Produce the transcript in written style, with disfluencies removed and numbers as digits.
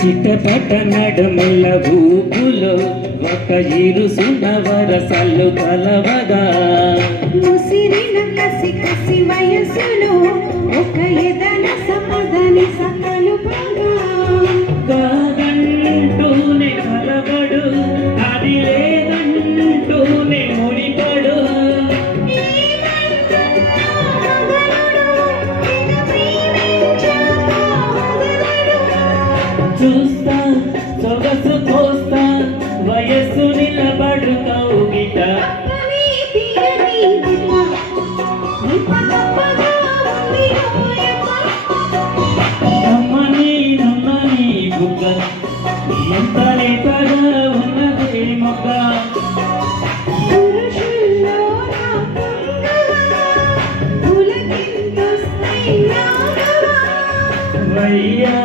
చిటపట నడమల్ల ఊపులో ఒక ఇరుసున వరసలు కలవగా ముసిరిన కసి కసి వయసులో ఒక ఎదన సమదని సకలు కాదంటూనే కలబడు అది లేదంటూనే ముడిపడు చూస్తా సొగసు కోస్తా వయస్సు నిలబడు కౌగిట నమ్మని నమ్మని బుగ్గ ఎంత లేతగా ఉన్నదే మొగ్గ వయ్యా